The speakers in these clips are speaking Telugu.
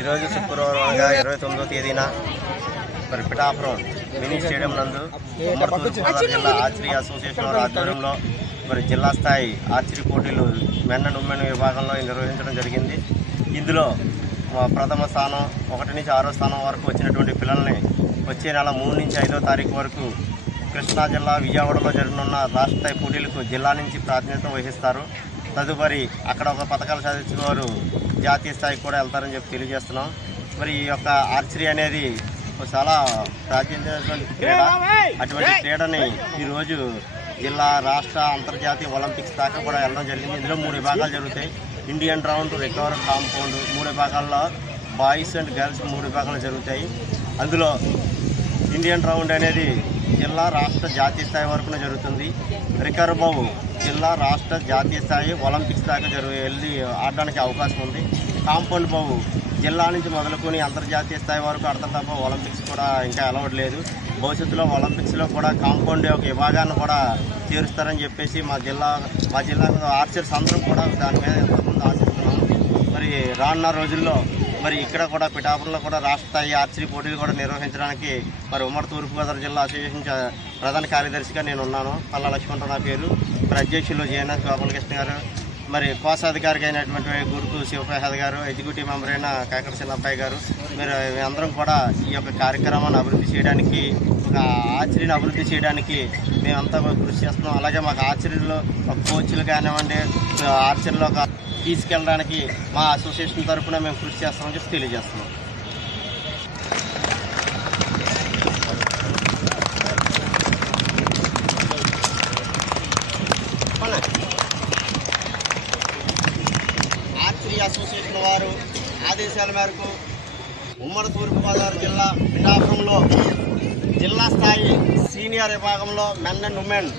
ఈరోజు శుక్రవారం 29వ తేదీన మరి పిఠాపురం మినీ స్టేడియం నందు ఉమ్మడి తూర్పుగోదావరి జిల్లా ఆర్చరీ అసోసియేషన్ వారి ఆధ్వర్యంలో మరి జిల్లా స్థాయి ఆర్చరీ పోటీలు మెన్ అండ్ ఉమెన్ విభాగంలో నిర్వహించడం జరిగింది. ఇందులో ప్రథమ స్థానం 1 నుంచి 6వ స్థానం వరకు వచ్చినటువంటి పిల్లల్ని వచ్చే నెల 3 నుంచి 5వ తారీఖు వరకు కృష్ణా జిల్లా విజయవాడలో జరగనున్న రాష్ట్ర స్థాయి పోటీలకు జిల్లా నుంచి ప్రాతినిధ్యం వహిస్తారు. తదుపరి అక్కడ ఒక పథకాలు సాధించిన వారు జాతీయ స్థాయికి కూడా వెళ్తారని చెప్పి తెలియజేస్తున్నాం. మరి ఈ యొక్క ఆర్చరీ అనేది చాలా ప్రాచీనమైనటువంటి క్రీడ. అటువంటి క్రీడని ఈరోజు జిల్లా, రాష్ట్ర, అంతర్జాతీయ ఒలింపిక్స్ దాకా కూడా వెళ్ళడం జరిగింది. ఇందులో 3 విభాగాలు జరుగుతాయి. ఇండియన్ రౌండ్, రికవర్, కాంపౌండ్ 3 విభాగాల్లో బాయ్స్ అండ్ గర్ల్స్ 3 విభాగాలు జరుగుతాయి. అందులో ఇండియన్ రౌండ్ అనేది జిల్లా, రాష్ట్ర, జాతీయ స్థాయి వరకు జరుగుతుంది. రికవర్ బావు జిల్లా, రాష్ట్ర, జాతీయ స్థాయి, ఒలింపిక్స్ దాకా వెళ్ళి ఆడడానికి అవకాశం ఉంది. కాంపౌండ్ బావు జిల్లా నుంచి మొదలుకొని అంతర్జాతీయ స్థాయి వరకు ఆడతారు తప్ప ఒలింపిక్స్ కూడా ఇంకా అలవట్లేదు. భవిష్యత్తులో ఒలింపిక్స్లో కూడా కాంపౌండ్ ఒక విభాగాన్ని కూడా చేరుస్తారని చెప్పేసి మా జిల్లా ఆర్చర్స్ అందరం కూడా దాని మీద ఎంతోమంది ఆశిస్తున్నాం. మరి రానున్న రోజుల్లో మరి ఇక్కడ కూడా పిఠాపురంలో కూడా రాష్ట్ర స్థాయి ఆర్చరీ పోటీలు కూడా నిర్వహించడానికి మరి ఉమ్మడి తూర్పుగోదావరి జిల్లా అసోసియేషన్ ప్రధాన కార్యదర్శిగా నేను ఉన్నాను. పల్లా లక్ష్మణరావు నా పేరు. మరి అధ్యక్షులు జేఎన్ఎస్ గోపాలకృష్ణ గారు, మరి కోశాధికారికి అయినటువంటి గురుకు శివప్రసాద్ గారు, ఎగ్జిక్యూటివ్ మెంబర్ అయిన కాకడ చిన్నబ్బాయి గారు, మీరు అందరం కూడా ఈ యొక్క కార్యక్రమాన్ని అభివృద్ధి చేయడానికి, ఒక ఆర్చరీని అభివృద్ధి చేయడానికి మేమంతా కృషి చేస్తున్నాం. అలాగే మాకు ఆర్చరీలో కోచ్లు కానివ్వండి, ఆర్చరీలో తీసుకెళ్ళడానికి మా అసోసియేషన్ తరఫున మేము కృషి చేస్తామని చెప్పి తెలియజేస్తున్నాం. ఆర్చరీ అసోసియేషన్ వారు ఆదేశాల మేరకు ఉమ్మడి తూర్పుగోదావరి జిల్లా పిఠాపురంలో జిల్లా స్థాయి సీనియర్ విభాగంలో మెన్ అండ్ ఉమెన్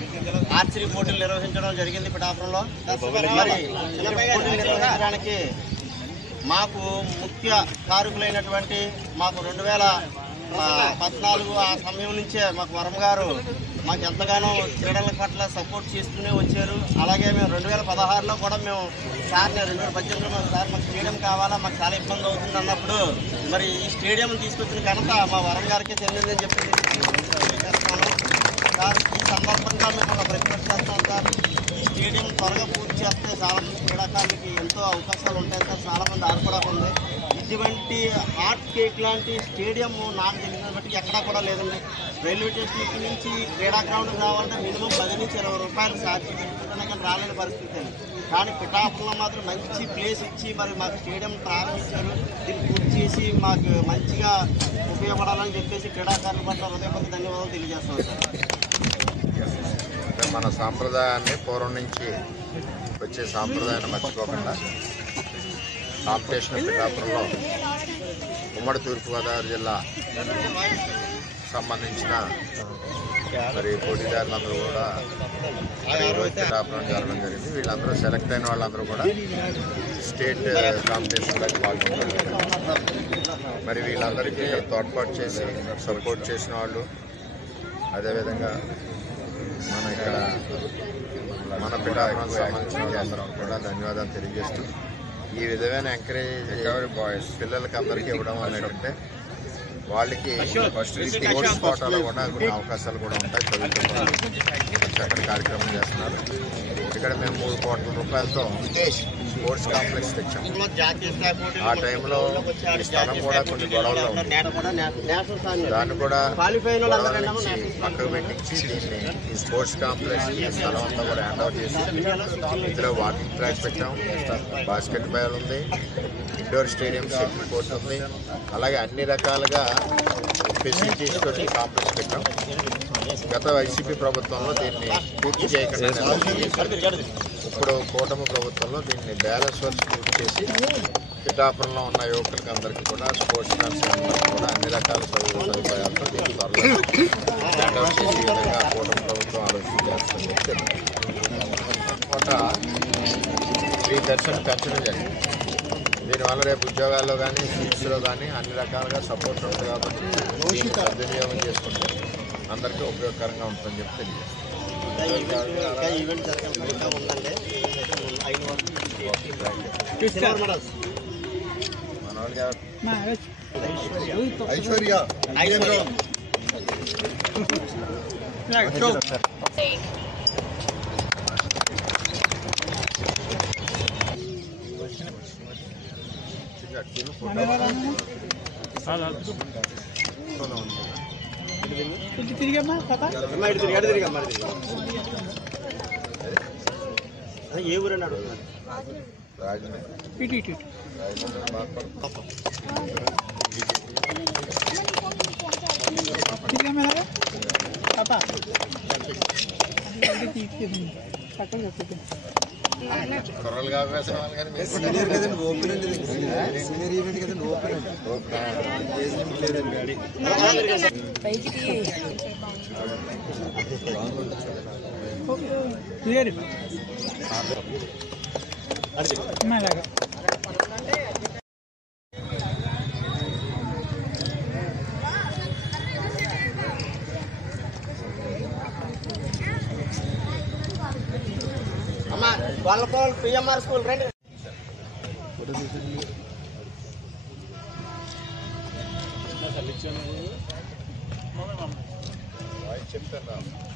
ఆర్చరీ పోటీలు నిర్వహించడం జరిగింది పిఠాపురంలో. మరి పోటీలు నిర్వహించడానికి మాకు ముఖ్య కారకులైనటువంటి మాకు 2014 ఆ సమయం నుంచే మాకు వరం గారు మాకు ఎంతగానో క్రీడల పట్ల సపోర్ట్ చేస్తూనే వచ్చారు. అలాగే మేము 2016లో కూడా మేము సార్ని 2018లో సార్ మాకు స్టేడియం కావాలా, మాకు చాలా ఇబ్బంది అవుతుంది అన్నప్పుడు మరి ఈ స్టేడియం తీసుకొచ్చిన ఘనత మా వరం గారికి చెందిందని చెప్పి చేస్తున్నాను. సార్ ఈ సందర్భంగా మేము ఒక రిక్వెస్ట్ చేస్తాం సార్, ఈ స్టేడియం త్వరగా పూర్తి చేస్తే చాలామంది క్రీడాకారులకి ఎంతో అవకాశాలు ఉంటాయి సార్. చాలామంది ఆడుకోవడం ఉంది. ఇటువంటి హాట్ కేక్ లాంటి స్టేడియం నాకు తెలిసిన బట్టి ఎక్కడా కూడా లేదండి. రైల్వే స్టేషన్ నుంచి క్రీడా గ్రౌండ్ రావాలంటే మినిమం 10 నుంచి 20 రూపాయలు ఛార్జ్ కానీ రాలేని పరిస్థితి అండి. కానీ పిఠాపురంలో మాత్రం మంచి ప్లేస్ ఇచ్చి మరి మాకు స్టేడియం ప్రారంభించారు. దీన్ని పూర్తి చేసి మాకు మంచిగా ఉపయోగపడాలని చెప్పేసి క్రీడాకారుల పట్ల హృదయపూర్వక ధన్యవాదాలు తెలియజేస్తాం సార్. మన సాంప్రదాయాన్ని పూర్వం నుంచి వచ్చే సాంప్రదాయాన్ని మర్చిపోకుండా కాంపిటీషన్ పిఠాపురంలో ఉమ్మడి తూర్పుగోదావరి జిల్లా సంబంధించిన మరి పోటీదారులందరూ కూడా ఈరోజు పిఠాపురం జరగడం జరిగింది. వీళ్ళందరూ సెలెక్ట్ అయిన వాళ్ళందరూ కూడా స్టేట్ కాంపిటీషన్లోకి పాల్గొంటారు. మరి వీళ్ళందరికీ తోడ్పాటు చేసి సపోర్ట్ చేసిన వాళ్ళు, అదేవిధంగా మన పిఠాపురానికి సంబంధించిన వాళ్ళందరూ కూడా ధన్యవాదాలు తెలియజేస్తూ ఈ విధమైన ఎంకరేజ్ బాయ్స్ పిల్లలకి అందరికీ ఇవ్వడం అనేటంటే వాళ్ళకి స్పోర్ట్స్ కోటాలో కూడా కొన్ని అవకాశాలు కూడా ఉంటాయి. చక్కటి కార్యక్రమం చేస్తున్నారు. ఇక్కడ మేము 3 కోట్ల రూపాయలతో స్పోర్ట్స్ కాంప్లెక్స్ తెచ్చాం. ఆ టైంలో ఈ స్థలం కూడా కొన్ని గొడవల్లో ఉంది. దాన్ని కూడా నుంచి పక్కకు పెట్టించి దీన్ని ఈ స్పోర్ట్స్ కాంప్లెక్స్ స్థలం అంతా కూడా హ్యాండ్ ఓవర్ చేసి ఇందులో వాకింగ్ ట్రాక్ పెట్టాం, బాస్కెట్ బాల్ ఉంది, ఇండోర్ స్టేడియం, షటిల్ కోర్ట్ ఉంది. అలాగే అన్ని రకాలుగా ఫెసిలిటీస్ తోటి కాంప్లెక్స్ పెట్టాం. గత వైసీపీ ప్రభుత్వంలో దీన్ని పూర్తి చేయకుండా ఇప్పుడు కూటమి ప్రభుత్వంలో దీన్ని బ్యాలెన్స్ వర్క్ పూర్తి చేసి పిఠాపురంలో ఉన్న యువకులకి అందరికీ కూడా స్పోర్ట్స్ మ్యాన్స్ అందరికీ కూడా అన్ని రకాల సదుపాయాలతో దీన్ని త్వరలో హ్యాండ్ఓవర్ చేసే విధంగా కూటమి ప్రభుత్వం ఆలోచన చేస్తుంది. ఒక ఫ్రీ దర్శనం పెంచడం జరిగింది. దీనివల్ల రేపు ఉద్యోగాల్లో కానీ, సీట్స్లో కానీ అన్ని రకాలుగా సపోర్ట్ ఉంటుంది. కాబట్టి దీన్ని సద్వినియోగం చేసుకుంటే అందరికీ ఉపయోగకరంగా ఉంటుందని చెప్పి తెలియజేస్తాం. మన ఐశ్వర్య తిరిగమ్మా ఏ ఊరని అడుగుతున్నారు ఇటు ఇటు తిరిగమ్మా పాప పక్కన చెప్పండి కుర్రలు కావాల్సిన వాళ్ళు కానీ అలాగా వాళ్ళ పిఎంఆర్ స్కూల్ రండి. చెప్తాను